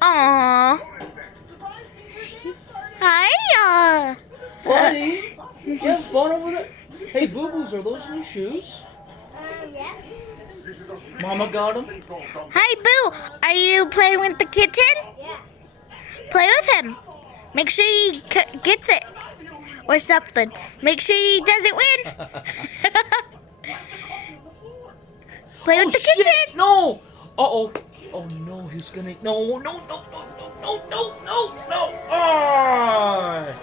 Aww. Hi. Buddy, you have fun over there? Hey, BooBoos, are those new shoes? Yeah. Mama got them? Hi, Boo. Are you playing with the kitten? Yeah. Play with him. Make sure he gets it. Or something. Make sure he doesn't win. Play with the Shit! kitten. No! Uh-oh. Oh, no, he's gonna... No, no, no, no, no, no, no, no, no! Ah!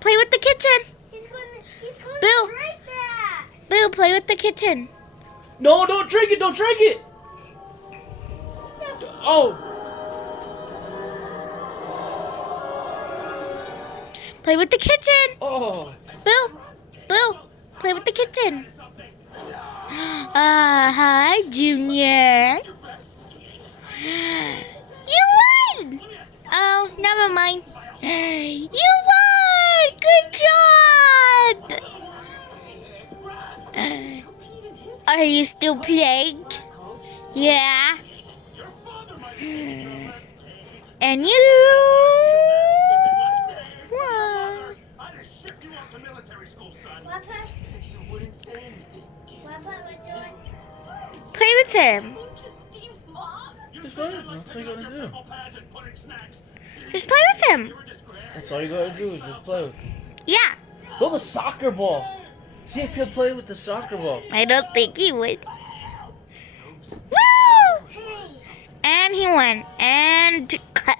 Play with the kitten. He's gonna Bill. drink that. Boo, play with the kitten. No, don't drink it! Don't drink it! Oh! Play with the kitten. Oh! Boo, play with the kitten. Hi, Junior. You won! Oh, never mind. You won! Good job! Are you still playing? Yeah. And you won. Play with him. Just play with him. That's all you gotta do. Just play with him. That's all you gotta do is just play with him. Yeah. Go the soccer ball. See if he'll play with the soccer ball. I don't think he would. Woo! And he won. And cut.